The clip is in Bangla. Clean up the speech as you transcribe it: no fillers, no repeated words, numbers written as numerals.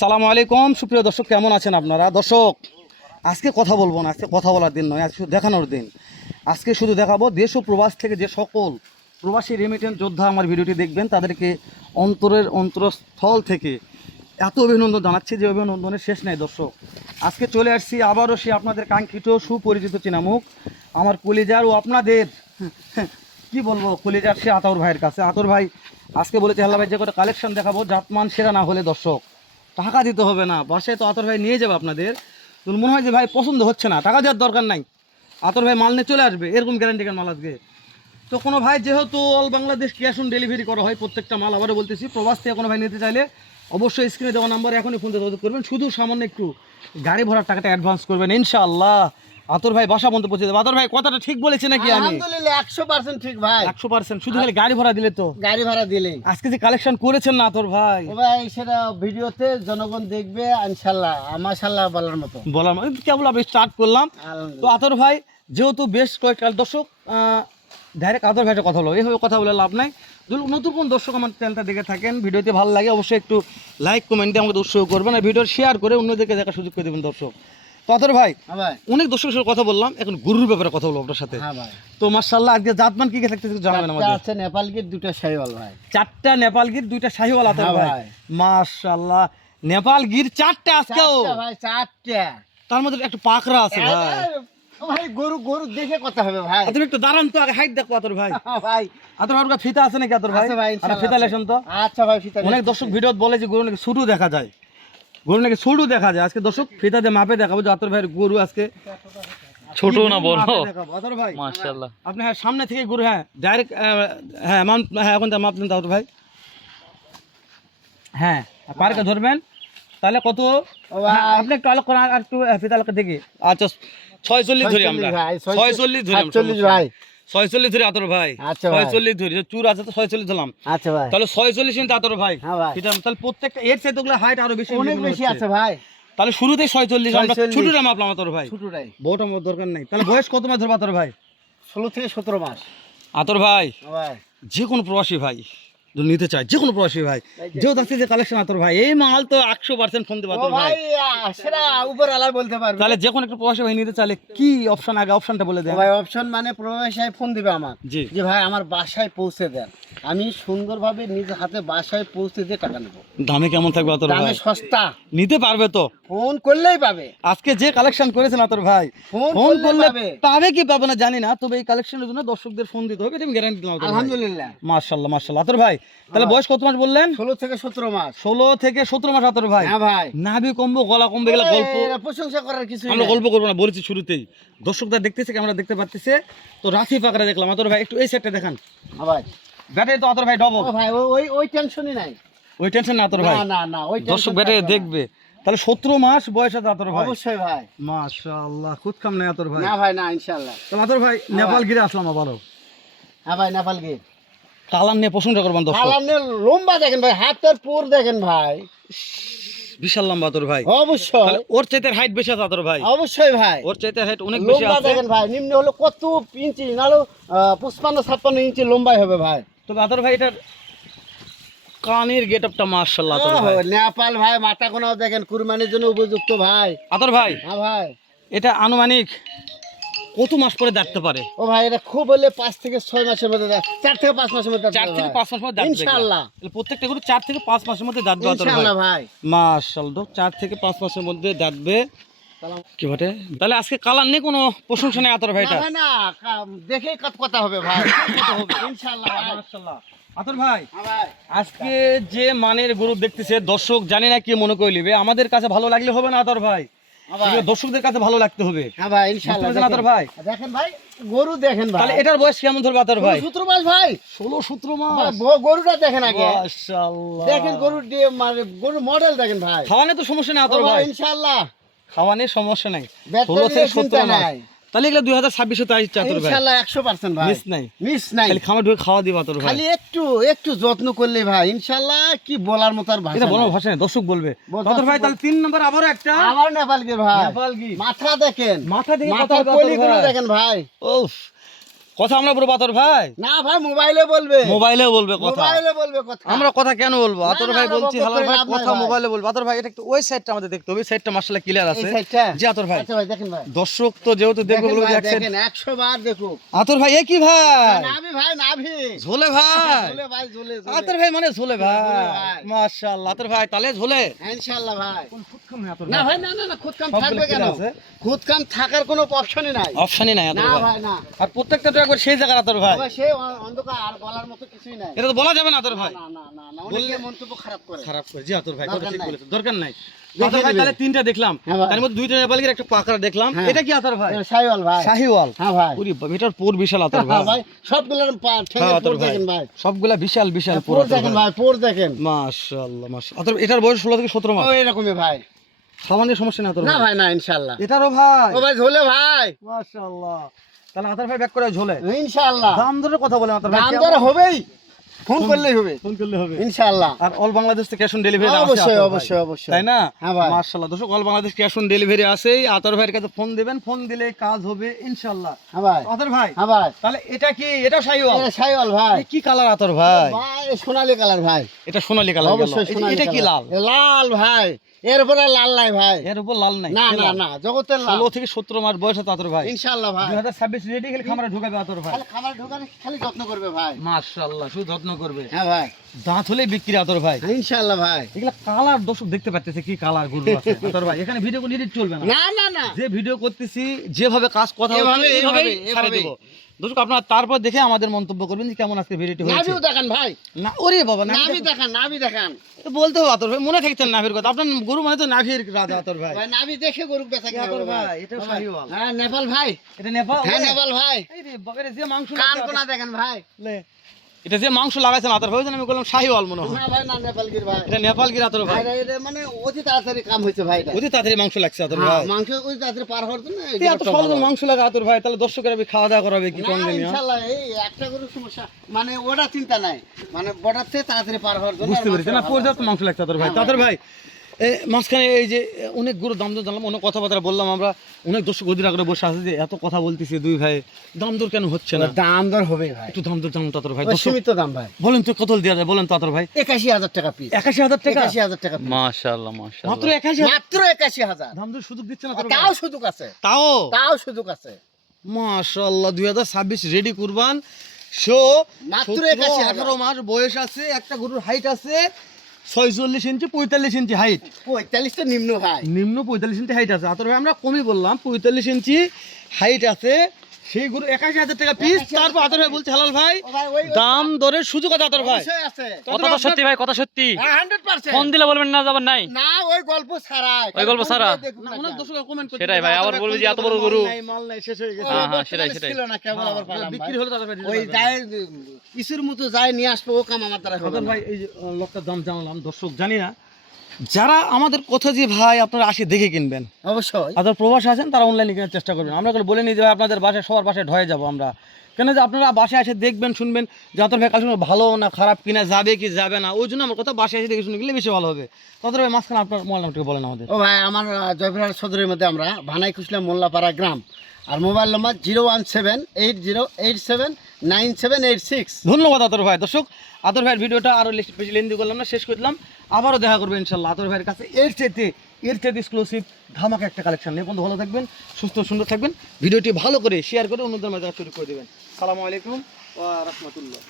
সালামু আলাইকুম সুপ্রিয় দর্শক, কেমন আছেন আপনারা? দর্শক, আজকে কথা বলবো না, আজকে কথা বলার দিন নয়, আজকে দেখানোর দিন। আজকে শুধু দেখাবো দেশ ও প্রবাস থেকে যে সকল প্রবাসী রেমিটেন্স যোদ্ধা আমার ভিডিওটি দেখবেন তাদেরকে অন্তরস্থল থেকে এত অভিনন্দন জানাচ্ছি যে অভিনন্দনের শেষ নেই। দর্শক, আজকে চলে আসছি আবারও সে আপনাদের কাঙ্ক্ষিত সুপরিচিত চিনামুখ, আমার কলিজার ও আপনাদের কি বলবো কলিজার সে আতর ভাইয়ের কাছে। আতর ভাই আজকে বলেছে হাল্লা ভাই যে কটা কালেকশন দেখাবো জাতমান সেরা না হলে দর্শক টাকা দিতে হবে না, বাসায় তো আতর ভাই নিয়ে যাবে আপনাদের। তো মনে হয় যে ভাই পছন্দ হচ্ছে না, টাকা দেওয়ার দরকার নাই, আতর ভাই মাল নিয়ে চলে আসবে, এরকম গ্যারান্টি মাল আসবে। তো কোনো ভাই যেহেতু all Bangladesh cash on delivery করা হয় প্রত্যেকটা মাল, আবারও বলতেছি প্রবাস থেকে কোনো ভাই নিতে চাইলে অবশ্যই স্ক্রিনে দেওয়া নাম্বার এখনই ফোন যোগাযোগ করবেন, শুধু সামান্য একটু গাড়ি ভাড়ার টাকাটা অ্যাডভান্স করবেন, ইনশাআল্লাহ আতর ভাই বাসা পর্যন্ত পৌঁছে দেবে। আতর ভাই কথাটা ঠিক বলেছে নাকি? আমি আলহামদুলিল্লাহ 100% ঠিক ভাই, 100%। শুধু খালি গাড়ি ভাড়া দিলে তো? গাড়ি ভাড়া দিলে আজকে যে কালেকশন করেছেন না আতর ভাই, ভাই সেটা ভিডিওতে জনগণ দেখবে ইনশাআল্লাহ, মাশাআল্লাহ বলার মতো বললাম কেবল আমি স্টার্ট করলাম। তো আতর ভাই যেহেতু বেশ কয়েকটা দর্শক ডাইরেক্ট আতর ভাইটা কথা বলো, এইভাবে কথা বলে লাভ নাই। নতুন কোন দর্শক আমার চ্যানেলটা দেখে থাকেন, ভিডিওতে ভালো লাগে অবশ্যই একটু লাইক কমেন্টে আমাকে উৎসাহ করবেন, আর ভিডিও শেয়ার করে অন্যদেরকে দেখার সুযোগ করে দেবেন দর্শক। তো আতর ভাই অনেক দর্শকের সাথে কথা বললাম, এখন গরুর ব্যাপারে কথা বলবো আপনার সাথে। তো মাশাআল্লাহ আজকে জাতমান কি কি থাকতে জানাবেন আমাদের? আছে নেপাল গির দুটো শাহিওয়াল ভাই, 4টা নেপাল গির 2টা শাহিওয়াল আতর ভাই। মাশাআল্লাহ নেপাল গির 4টা আজকেও ভাই, 4টা, তার মধ্যে একটু পাকড়া আছে ভাই। ভাই গরু গরু দেখে কথা হবে ভাই, তুমি একটু দাঁড়ান তো, আগে হাইট দেখো আতর ভাই। ভাই আতর ভাই ফিতা আছে নাকি আতর ভাই? আছে ভাই, আর ফিতা লেশন তো? আচ্ছা ভাই ফিতা। অনেক দর্শক ভিডিও বলে যে গরু নাকি ছোট দেখা যায়, গরু নাকি ছোট দেখা যায়। আজকে দর্শক ফিতা দিয়ে মাপে দেখাবো যে আতর ভাইয়ের গরু আজকে ছোট না বড় আতর ভাই। মাশাআল্লাহ আপনি হ্যাঁ সামনে থেকে গরু হ্যাঁ ডাইরেক্ট হ্যাঁ এখন তো মাপলেন তো আতর ভাই, হ্যাঁ পার্কে ধরবেন তাহলে কত আপনি একটু আলোক করেন, আর একটু ফিতা আলোক দেখি। আচ্ছা 46 ধরি আমরা, 46 ধরি 46 ভাই, 46 ধরি আতর ভাই। আচ্ছা ভাই 46 ধরি, চুর আছে তো 46 ধরলাম। আচ্ছা ভাই, তাহলে 46 ইঞ্চি আতর ভাই। হ্যাঁ ভাই, এটা তাহলে প্রত্যেকটা এর চাইতে ওগুলো হাইট আরো বেশি, অনেক বেশি আছে ভাই। তাহলে শুরুতেই 46 আমরা 46 ছোটটা মাপলাম আতর ভাই, ছোটটাই, বড়টা আমার দরকার নাই। তাহলে বয়স কত মাস ধরবে আতর ভাই? 16 থেকে 17 মাস আতর ভাই ভাই। যে কোনো প্রবাসী ভাই যদি নিতে চায়, যে কোনো প্রবাসী ভাই যেহেতু আজকে যে কালেকশন আতর ভাই, এই মাল তো 100% ফোন দেবে আতর ভাই। সেটা উপর আলার বলতে পারবে। তাহলে যে কোনো একটা প্রবাসী ভাই নিতে চাইলে কি অপশন, আগে অপশনটা বলে দেন ভাই। অপশন মানে প্রবাসী ফোন দিবে আমার, জি যে ভাই আমার বাসায় পৌঁছে দেন, আমি সুন্দরভাবে নিজ হাতে বাসায় পৌঁছে দিয়ে টাকা নেব। দামে কেমন থাকবে আতর দামে ভাই? সস্তা, নিতে পারবে তো? ফোন করলেই পাবে। আজকে যে কালেকশন করেছেন আতর ভাই, ফোন ফোন করলে করলে পাবে কি পাবে না জানি না, তবে এই কালেকশনের জন্য দর্শকদের ফোন দিতে হবে, এটা আমি গ্যারান্টি দিলাম। আলহামদুলিল্লাহ মাশাআল্লাহ মাশাআল্লাহ আতর ভাই। তাহলে বয়স কত মাস বললেন? 16 থেকে 17 মাস। 16 থেকে 17 মাস আতর ভাই। হ্যাঁ ভাই, নাভি কমবো গলা কমবে এগুলো গল্প, এরা প্রশংসা করার কিছু আমরা গল্প করবো না, বলেছি শুরুতেই দর্শকরা দেখতেছে, আমরা দেখতে পাচ্ছি। তো রাফি পাকড়া দেখলাম আতর ভাই, একটু এই সাইডটা দেখান। হ্যাঁ ভাই, ব্যাটারি তো আতর ভাই ডবল, ও ভাই ওই টেনশনই নাই, ওই টেনশন না আতর ভাই। না না ওই দর্শক ব্যাটারি দেখবে। তাহলে 17 মাস বয়স আছে আতর ভাই। অবশ্যই ভাই, মাশাআল্লাহ খুদ কাম নাই আতর ভাই। না ভাই না ইনশাআল্লাহ। তো আতর ভাই নেপাল গিরে আসলাম আবারও, হ্যাঁ ভাই নেপাল গিয়ে কালার নিয়ে প্রশংসা করবেন দর্শক। কালানের লম্বা দেখেন ভাই, হাতের পুর দেখেন ভাই, বিশাল লম্বা আতর ভাই। অবশ্যই তাহলে ওর চাইতে হাইট বেশি আছে আতর ভাই। অবশ্যই ভাই, ওর চাইতে হাইট অনেক বেশি লম্বা আছে। দেখেন ভাই, নিম্ন হলো কত ইঞ্চি, নাহলে 55-56 ইঞ্চি লম্বাই হবে ভাই। তবে আতর ভাই এটার কানের গেটআপটা মাশাআল্লাহ আতর ভাই। নেপাল ভাই মাথা কোনাও দেখেন, কুরবানির জন্য উপযুক্ত ভাই। আতর ভাই হ্যাঁ ভাই, এটা আনুমানিক কত মাস পরে দাঁততে পারে? ও ভাই এটা খুব হলে 5 থেকে 6 মাসের মধ্যে, 4 থেকে 5 মাসের মধ্যে, 4 থেকে 5 মাস মধ্যে দাঁত দেবে ইনশাআল্লাহ। প্রত্যেকটা গরু 4 থেকে 5 মাসের মধ্যে দাঁতবে আতর ভাই। ইনশাআল্লাহ ভাই, মাশাআল্লাহ 4 থেকে 5 মাসের মধ্যে দাঁতবে। কি বটে? তাহলে আজকে কালার নেই কোনো প্রশংসা নেই আতর ভাইটা? না না দেখেই কথা হবে ভাই, কথা হবে ইনশাআল্লাহ ভাই। মাশাআল্লাহ আতর ভাই হ্যাঁ ভাই, আজকে যে মানের গরু দেখতেছে দর্শক জানি না কি মনে করে নিবে, আমাদের কাছে ভালো লাগলে হবে না আতর ভাই, হ্যাঁ ভাই, দর্শকদের কাছে ভালো লাগতে হবে। হ্যাঁ ভাই ইনশাআল্লাহ। বুঝতে পারছেন আতর ভাই? দেখেন ভাই গরু দেখেন ভাই, তাহলে এটার বয়স কেমন ধরবে আতর ভাই? 17 মাস ভাই, 16-17 ভাই, মাস। গরুটা দেখেন আগে, মাশাআল্লাহ দেখেন গরুর মানে গরুর মডেল দেখেন ভাই। খাওয়ানে তো সমস্যা নেই আতর ভাই, ইনশাআল্লাহ খাওয়ানে সমস্যা নাই। ব্যাটারি 16 থেকে চিন্তা 17 মাস। নাই। তাহলে এগুলো 2026 তে আসছে আতর ভাই, ইনশাআল্লাহ 100% ভাই, মিস নাই। মিস নাই। খালি খামার ঢুকে খাওয়া দিবা আতর ভাই। খালি একটু যত্ন করলে ভাই ইনশাআল্লাহ কি বলার মতো আর ভাষা এটা বলার নাই। ভাষা নেই, দর্শক বলবে। বলতে আতর ভাই আসছে তাহলে 3 নম্বর আবারও একটা আবার নেপাল গিয়ে ভাই, নেপাল গি মাথা দেখেন, মাথা দিয়ে কথা মাথার বলবে আতর কলিগুলো ভাই। দেখেন ভাই, উফ কথা আমরা বলবো আতর ভাই? না ভাই, মোবাইলে বলবে। মোবাইলেও বলবে কথা? মোবাইলে বলবে কথা। আমরা কথা কেন বলবো? না, আতর না, ভাই আমরা বলছি বকবক হালাল করে ভাই লাভ নাই কথা ভাই। মোবাইলে বলবো। আতর ভাই এটা একটু ওই সাইডটা আমাদের দেখতে হবে, ওই সাইডটা মাশাআল্লাহ ক্লিয়ার এই আছে। সাইডটা? জি আতর ভাই, আচ্ছা ভাই, দেখেন ভাই। দর্শক তো যেহেতু দেখবে দেখেন বলবো যে ভাই, এক সাইড। দেখেন 100 বার দেখুক। আতর ভাই এ কি ভাই? নাভি ভাই, নাভি। ঝোলে ভাই? ঝোলে ভাই, ঝোলে, ঝোলে। আতর ভাই মানে ঝোলে ভাই, ভাই। মাশাআল্লাহ। আতর ভাই তাহলে ঝোলে ইনশাআল্লাহ ভাই। কোন খুদখাম নেই আতর না ভাই? ভাই, না না না, খুদকাম সবগুলো থাকবে কেন? clear আছে? খুদকাম থাকার কোনো অপশনই নাই। অপশনই নাই না আতর ভাই। ভাই, না। আর প্রত্যেকটা তো একবার সেই জায়গার আতর ভাই। তবে সে অন্ধকার আর বলার মতো কিছুই নাই। এটা তো বলা যাবে না আতর ভাই। না না না না, অনেকে মন্তব্য খারাপ করে। খারাপ করে জি আতর ভাই, কথা দরকার ঠিক নাই। বলেছেন, দরকার নাই। দেখে আতর ভাই নিবেন। তাহলে তিনটা দেখলাম, হ্যাঁ ভাই। তার মধ্যে দুইটা নেপালির একটা পাকড়া দেখলাম। হ্যাঁ। এটা কি আতর ভাই? সাইওয়াল ভাই। শাহিওয়াল। হ্যাঁ ভাই। ওরে বাবা, এটার পোর বিশাল আতর ভাই। হ্যাঁ ভাই, সবগুলোর হ্যাঁ ঠেঙ্গের আতর পোর ভাই, দেখেন ভাই। সবগুলা বিশাল বিশাল পোর পোর আতর দেখেন ভাই। ভাই, পোর দেখেন। মাশাআল্লাহ মাশাআল্লাহ। আতর এটার বয়স 16 থেকে 17 মাস। ও এরকমই ভাই। সামান্য সমস্যা না আতর না ভাই? ভাই, না, ইনশাআল্লাহ। এটারও ভাই? ও ভাই, ঝোলে ভাই। মাশাআল্লাহ। তাহলে আতর ভাই ব্যাক করে ঝোলে। ইনশাআল্লাহ। দাম দরের কথা বলেন আতর ভাই। দাম দর হবেই, ফোন করলেই হবে। ফোন করলে হবে। ইনশাআল্লাহ। আর অল বাংলাদেশ থেকে ক্যাশ অন ডেলিভারি আছে অবশ্যই, আতর ভাই। অবশ্যই, অবশ্যই। তাই না? হ্যাঁ ভাই। মাশাআল্লাহ। দর্শক all Bangladesh cash on delivery আছেই। আতর ভাইয়ের কাছে ফোন দিবেন, ফোন দিলে কাজ হবে ইনশাআল্লাহ। হ্যাঁ ভাই। আতর ভাই হ্যাঁ ভাই। তাহলে এটা কি? এটা শাহিওয়াল? এটা সাইওয়াল ভাই। কি কালার আতর ভাই? ভাই, সোনালী কালার ভাই। এটা সোনালী কালার। অবশ্যই সোনালী এটা কি লাল? কালার। লাল ভাই, এর উপরে লাল নাই ভাই। এর উপর লাল নাই? না কি না লাল? না, জগতের লাল। 16 থেকে 17 মাস বয়স আছে আতর ভাই। ইনশাআল্লাহ ভাই। 2026 রেডি, খালি খামারে ঢোকাবে আতর ভাই। খালি খাবার ঢোকালে খালি যত্ন করবে ভাই। মাশাআল্লাহ, শুধু যত্ন করবে। হ্যাঁ ভাই। দাঁত হলেই বিক্রি আতর ভাই। ইনশাআল্লাহ ভাই। এগুলা কালার দর্শক দেখতে পাচ্ছেছে কি কালার গরু আছে আতর ভাই। এখানে ভিডিও কোন এডিট চলবে না। না না না, যে ভিডিও করতেছি, যেভাবে কাজ কথা হচ্ছে এভাবে, এইভাবেই এভাবে, ছাড়ে এভাবে। দেব। দর্শক আপনারা তারপর দেখে আমাদের মন্তব্য করবেন যে কেমন আজকে ভিডিওটি হয়েছে। নাভিও দেখান ভাই। না ওরে বাবা, না নাভি দেখান, নাভি দেখান। বলতে হবে আতর ভাই, মনে থাকতেন নাভির কথা। আপনার গরু মানে তো নাভির রাজা আতর ভাই। ভাই, নাভি দেখে গরু বেচা কিনা আতর হবে ভাই, ভাই। এটাও ভাই। শাহিওয়াল। হ্যাঁ, নেপাল ভাই। এটা নেপাল? হ্যাঁ, নেপাল ভাই। এই রে বাবা, এর যে মাংস কান লাগছে কোনা দেখেন ভাই। লে, এটা যে মাংস লাগাইছেন আতর ভাই, ওই জন্য আমি বললাম শাহিওয়াল মনে হয়। না ভাই, না, নেপালগির ভাই। এটা নেপাল গির আতর ভাই। ভাই, এটা মানে অতি তাড়াতাড়ি কাম হয়েছে ভাই এটা। অতি তাড়াতাড়ি মাংস লাগছে আতর হ্যাঁ, ভাই। মাংস ওই তাড়াতাড়ি পার হওয়ার জন্য এই এই এত গরুটা সহজে ভালো। মাংস লাগা আতর ভাই, তাহলে দর্শকেরা খাওয়া দাওয়া করাবে কি কোন না, দিন? ইনশাআল্লাহ, এই একটা গরুর সমস্যা মানে ওটা চিন্তা নাই, মানে বর্ডার থেকে তাড়াতাড়ি পার হওয়ার জন্য। বুঝতে আর পেরেছি না, মাংসটা পর্যাপ্ত মাংস লাগছে আতর ভাই। হ্যাঁ, তাদের ভাই মাঝখানে এই যে অনেক গরু দাম দর জানলাম, অনেক কথাবার্তা বললাম আমরা, অনেক দর্শক অধীর আগ্রহে বসে আছে যে এত কথা বলতেছি দুই ভাই, দাম দর কেন হচ্ছে না? ভালো। দাম দর হবে ভাই, একটু দাম দর জানুন তো আতর ভাই। ওই দর্শক সীমিত দাম ভাই। বলেন তো কত দেওয়া যায়, বলেন তো আতর ভাই। ৮১,০০০ টাকা পিস। ৮১,০০০ টাকা? ৮১,০০০ টাকা পিস। মাশাআল্লাহ মাশাআল্লাহ। মাত্র ৮১,০০০? মাত্র ৮১,০০০। দাম দর সুযোগ দিচ্ছে না তাও সুযোগ আছে, তাও? তাও সুযোগ আছে। মাশাআল্লাহ, 2026 রেডি কুরবান শো। মাত্র 18 ৮১,০০০। মাস বয়স আছে, একটা গরুর হাইট আছে 46 ইঞ্চি 45 ইঞ্চি হাইট। ৪৫টা নিম্ন ভাই। নিম্ন 45 ইঞ্চি হাইট আছে আতর ভাই, আমরা কমই বললাম 45 ইঞ্চি হাইট আছে। সেই গরু ৮১,০০০ টাকা পিস। ৮১,০০০ তারপর আতর ভাই বলছে হালাল ভাই ও ভাই, ওই দাম দরের সুযোগ আছে আতর ভাই। অবশ্যই আছে। কথাটা সত্যি ভাই, কথা সত্যি। হ্যাঁ, 100%। ফোন দিলে বলবেন না যাবেন নাই। না, ওই গল্প ছাড়া। ওই গল্প ছাড়া? না, অনেক দর্শক কমেন্ট করছে সেটাই ভাই, আবার বলবে যে এত বড় গরু। মাল নাই শেষ হয়ে গেছে। হ্যাঁ, হ্যাঁ, সেটাই, সেটাই। ছিল না, কেবল আবার পেলাম ভাই। বিক্রি হলে তাদের ভাই ওই যায় কিছুর মতো যায় নিয়ে আসবো, ও কাম আমার দ্বারা হবে আতর না। ভাই এই যে লোকটার দাম জানলাম, দর্শক জানি না যারা আমাদের কথা যে ভাই আপনারা আসে দেখে কিনবেন, অবশ্যই। আপনার প্রবাসে আছেন তারা অনলাইনে কেনার চেষ্টা করবেন। আমরা বলে নিই যে ভাই আপনাদের বাসায় সবার বাসায় ঢয়ে যাবো আমরা, কেন যে আপনারা বাসায় এসে দেখবেন শুনবেন যে আপনার ভাই কালেকশন ভালো না খারাপ কিনা, যাবে কি যাবে না, ওই জন্য আমার কথা বাসায় এসে দেখে শুনে গেলে বেশি ভালো হবে। তাদের ভাই মাঝখানে আপনার মোবাইল নাম্বারটা বলেন আমাদের। ও ভাই, আমার জয়পুরহাট সদরের মধ্যে আমরা ভানাই কুশলা মোল্লাপাড়া গ্রাম, আর মোবাইল নম্বর 01780879786। ধন্যবাদ আতর ভাই। দর্শক আতর ভাইয়ের ভিডিওটা আরও বেশি লেন্দি করলাম না, শেষ করে দিলাম। আবারও দেখা করবেন ইনশাল্লাহ আতর ভাইয়ের কাছে এর চাইতে এক্সক্লুসিভ ধামাকা একটা কালেকশন নিয়ে। বন্ধু ভালো থাকবেন, সুস্থ সুন্দর থাকবেন, ভিডিওটি ভালো করে শেয়ার করে অন্যদের মাঝে শুরু করে দেবেন। সালামু আলাইকুম ওয়া রাহমাতুল্লাহ।